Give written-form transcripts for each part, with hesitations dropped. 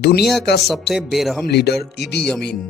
दुनिया का सबसे बेरहम लीडर इदी अमीन।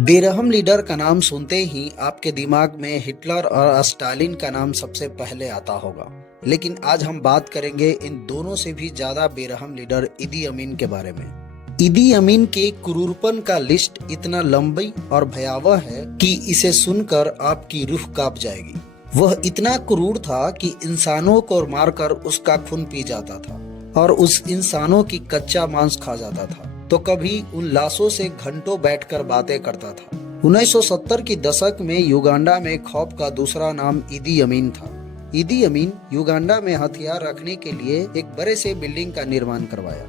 बेरहम लीडर का नाम सुनते ही आपके दिमाग में हिटलर और स्टालिन का नाम सबसे पहले आता होगा, लेकिन आज हम बात करेंगे इन दोनों से भी ज्यादा बेरहम लीडर इदी अमीन के बारे में। इदी अमीन के क्रूरपन का लिस्ट इतना लंबी और भयावह है कि इसे सुनकर आपकी रूह कांप जाएगी। वह इतना क्रूर था कि इंसानों को मारकर उसका खून पी जाता था और उस इंसानों की कच्चा मांस खा जाता था, तो कभी उन लाशों से घंटों बैठकर बातें करता था। 1970 की दशक में युगांडा में खौफ का दूसरा नाम इदी अमीन था। इदी अमीन युगांडा में हथियार रखने के लिए एक बड़े से बिल्डिंग का निर्माण करवाया,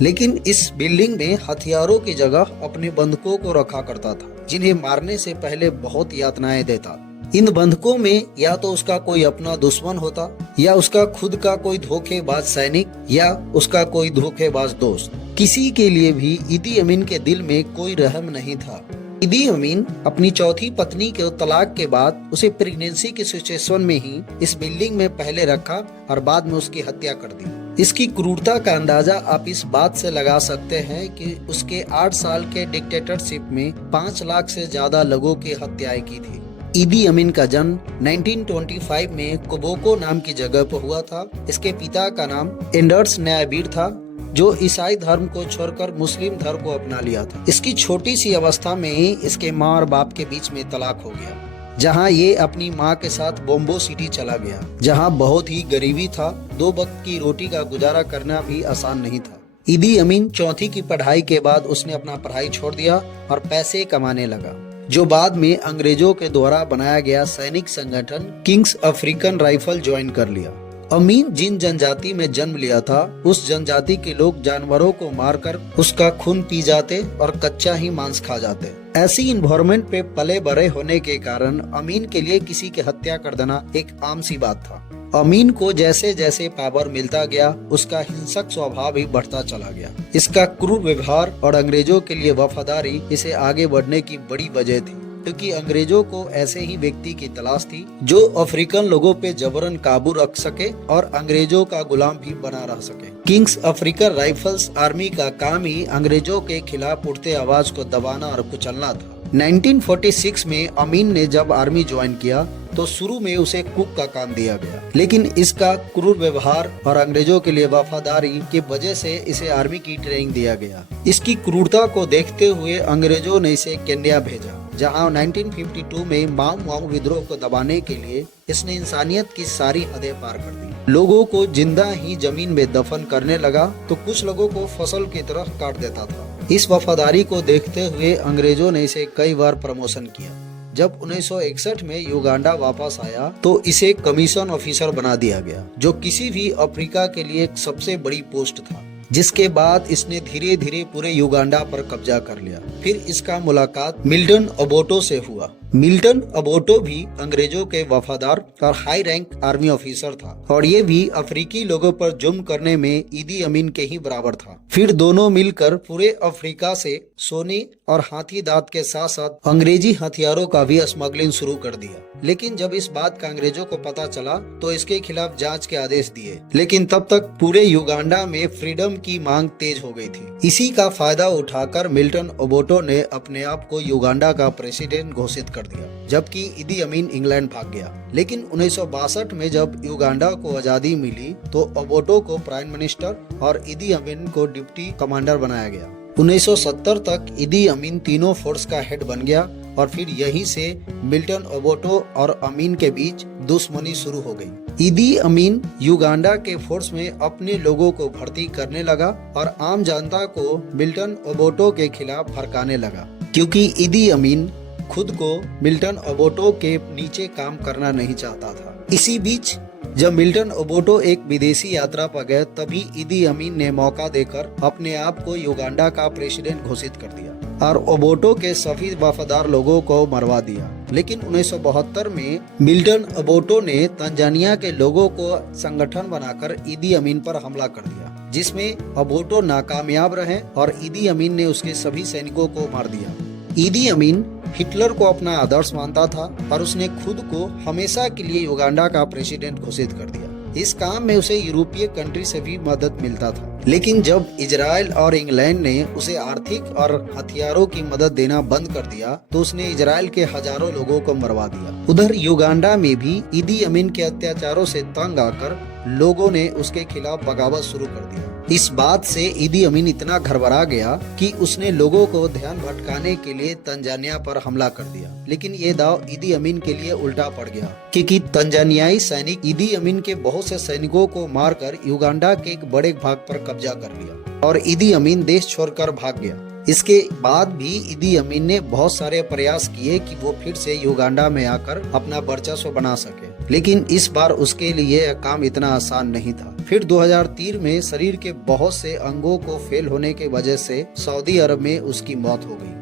लेकिन इस बिल्डिंग में हथियारों की जगह अपने बंधुकों को रखा करता था, जिन्हें मारने से पहले बहुत यातनाएं देता। इन बंधकों में या तो उसका कोई अपना दुश्मन होता, या उसका खुद का कोई धोखेबाज सैनिक, या उसका कोई धोखेबाज दोस्त। किसी के लिए भी इदी अमीन के दिल में कोई रहम नहीं था। इदी अमीन अपनी चौथी पत्नी के तलाक के बाद उसे प्रेगनेंसी की सिचुएशन में ही इस बिल्डिंग में पहले रखा और बाद में उसकी हत्या कर दी। इसकी क्रूरता का अंदाजा आप इस बात से लगा सकते हैं कि उसके 8 साल के डिक्टेटरशिप में 5 लाख से ज्यादा लोगों की हत्याएं की थी। इदी अमीन का जन्म 1925 में कोबोको नाम की जगह पर हुआ था। इसके पिता का नाम एंडर्स न्यायवीर था, जो ईसाई धर्म को छोड़कर मुस्लिम धर्म को अपना लिया था। इसकी छोटी सी अवस्था में ही इसके माँ और बाप के बीच में तलाक हो गया, जहाँ ये अपनी माँ के साथ बॉम्बे सिटी चला गया, जहाँ बहुत ही गरीबी था। 2 वक्त की रोटी का गुजारा करना भी आसान नहीं था। इदी अमीन चौथी की पढ़ाई के बाद उसने अपना पढ़ाई छोड़ दिया और पैसे कमाने लगा, जो बाद में अंग्रेजों के द्वारा बनाया गया सैनिक संगठन किंग्स अफ्रीकन राइफल ज्वाइन कर लिया। अमीन जिन जनजाति में जन्म लिया था, उस जनजाति के लोग जानवरों को मारकर उसका खून पी जाते और कच्चा ही मांस खा जाते। ऐसी इन्वायरमेंट पे पले बड़े होने के कारण अमीन के लिए किसी की हत्या कर देना एक आम सी बात था। अमीन को जैसे जैसे पावर मिलता गया, उसका हिंसक स्वभाव भी बढ़ता चला गया। इसका क्रूर व्यवहार और अंग्रेजों के लिए वफादारी इसे आगे बढ़ने की बड़ी वजह थी, क्योंकि अंग्रेजों को ऐसे ही व्यक्ति की तलाश थी जो अफ्रीकन लोगों पे जबरन काबू रख सके और अंग्रेजों का गुलाम भी बना रह सके। किंग्स अफ्रीकन राइफल्स आर्मी का काम ही अंग्रेजों के खिलाफ उठते आवाज को दबाना और कुचलना था। 1946 में अमीन ने जब आर्मी ज्वाइन किया तो शुरू में उसे कुक का काम दिया गया, लेकिन इसका क्रूर व्यवहार और अंग्रेजों के लिए वफादारी की वजह से इसे आर्मी की ट्रेनिंग दिया गया। इसकी क्रूरता को देखते हुए अंग्रेजों ने इसे केन्या भेजा, जहां 1952 में माओ विद्रोह को दबाने के लिए इसने इंसानियत की सारी हदें पार कर दी। लोगों को जिंदा ही जमीन में दफन करने लगा तो कुछ लोगों को फसल की तरह काट देता था। इस वफादारी को देखते हुए अंग्रेजों ने इसे कई बार प्रमोशन किया। जब 1961 में युगांडा वापस आया तो इसे कमीशन ऑफिसर बना दिया गया, जो किसी भी अफ्रीका के लिए एक सबसे बड़ी पोस्ट था। जिसके बाद इसने धीरे धीरे पूरे युगांडा पर कब्जा कर लिया। फिर इसका मुलाकात मिल्टन ओबोटो से हुआ। मिल्टन ओबोटो भी अंग्रेजों के वफादार और हाई रैंक आर्मी ऑफिसर था, और ये भी अफ्रीकी लोगों पर जुल्म करने में इदी अमीन के ही बराबर था। फिर दोनों मिलकर पूरे अफ्रीका से सोने और हाथी दांत के साथ साथ अंग्रेजी हथियारों का भी स्मगलिंग शुरू कर दिया। लेकिन जब इस बात का अंग्रेजों को पता चला तो इसके खिलाफ जांच के आदेश दिए, लेकिन तब तक पूरे युगांडा में फ्रीडम की मांग तेज हो गई थी। इसी का फायदा उठाकर मिल्टन ओबोटो ने अपने आप को युगांडा का प्रेसिडेंट घोषित कर दिया, जबकि इदी अमीन इंग्लैंड भाग गया। लेकिन 1962 में जब युगांडा को आजादी मिली तो ओबोटो को प्राइम मिनिस्टर और इदी अमीन को डिप्टी कमांडर बनाया गया। 1970 तक इदी अमीन तीनों फोर्स का हेड बन गया, और फिर यहीं से मिल्टन ओबोटो और अमीन के बीच दुश्मनी शुरू हो गई। इदी अमीन युगांडा के फोर्स में अपने लोगों को भर्ती करने लगा और आम जनता को मिल्टन ओबोटो के खिलाफ भड़काने लगा, क्योंकि इदी अमीन खुद को मिल्टन ओबोटो के नीचे काम करना नहीं चाहता था। इसी बीच जब मिल्टन ओबोटो एक विदेशी यात्रा पर गए, तभी इदी अमीन ने मौका देकर अपने आप को युगांडा का प्रेसिडेंट घोषित कर दिया और ओबोटो के सभी वफादार लोगों को मरवा दिया। लेकिन 1972 में मिल्टन ओबोटो ने तंजानिया के लोगों को संगठन बनाकर इदी अमीन पर हमला कर दिया, जिसमें ओबोटो नाकामयाब रहे और इदी अमीन ने उसके सभी सैनिकों को मार दिया। इदी अमीन हिटलर को अपना आदर्श मानता था और उसने खुद को हमेशा के लिए युगांडा का प्रेसिडेंट घोषित कर दिया। इस काम में उसे यूरोपीय कंट्री से भी मदद मिलता था। लेकिन जब इजराइल और इंग्लैंड ने उसे आर्थिक और हथियारों की मदद देना बंद कर दिया तो उसने इजराइल के हजारों लोगों को मरवा दिया। उधर युगांडा में भी ईदी अमीन के अत्याचारों से तंग आकर लोगों ने उसके खिलाफ बगावत शुरू कर दिया। इस बात से ईदी अमीन इतना घबरा गया कि उसने लोगों को ध्यान भटकाने के लिए तंजानिया पर हमला कर दिया। लेकिन ये दाव ईदी अमीन के लिए उल्टा पड़ गया, क्योंकि तंजानियाई सैनिक ईदी अमीन के बहुत से सैनिकों को मारकर युगांडा के एक बड़े भाग पर कब्जा कर लिया और ईदी अमीन देश छोड़कर भाग गया। इसके बाद भी ईदी अमीन ने बहुत सारे प्रयास किए कि वो फिर से युगांडा में आकर अपना वर्चस्व बना सके, लेकिन इस बार उसके लिए यह काम इतना आसान नहीं था। फिर 2003 में शरीर के बहुत से अंगों को फेल होने की वजह से सऊदी अरब में उसकी मौत हो गई।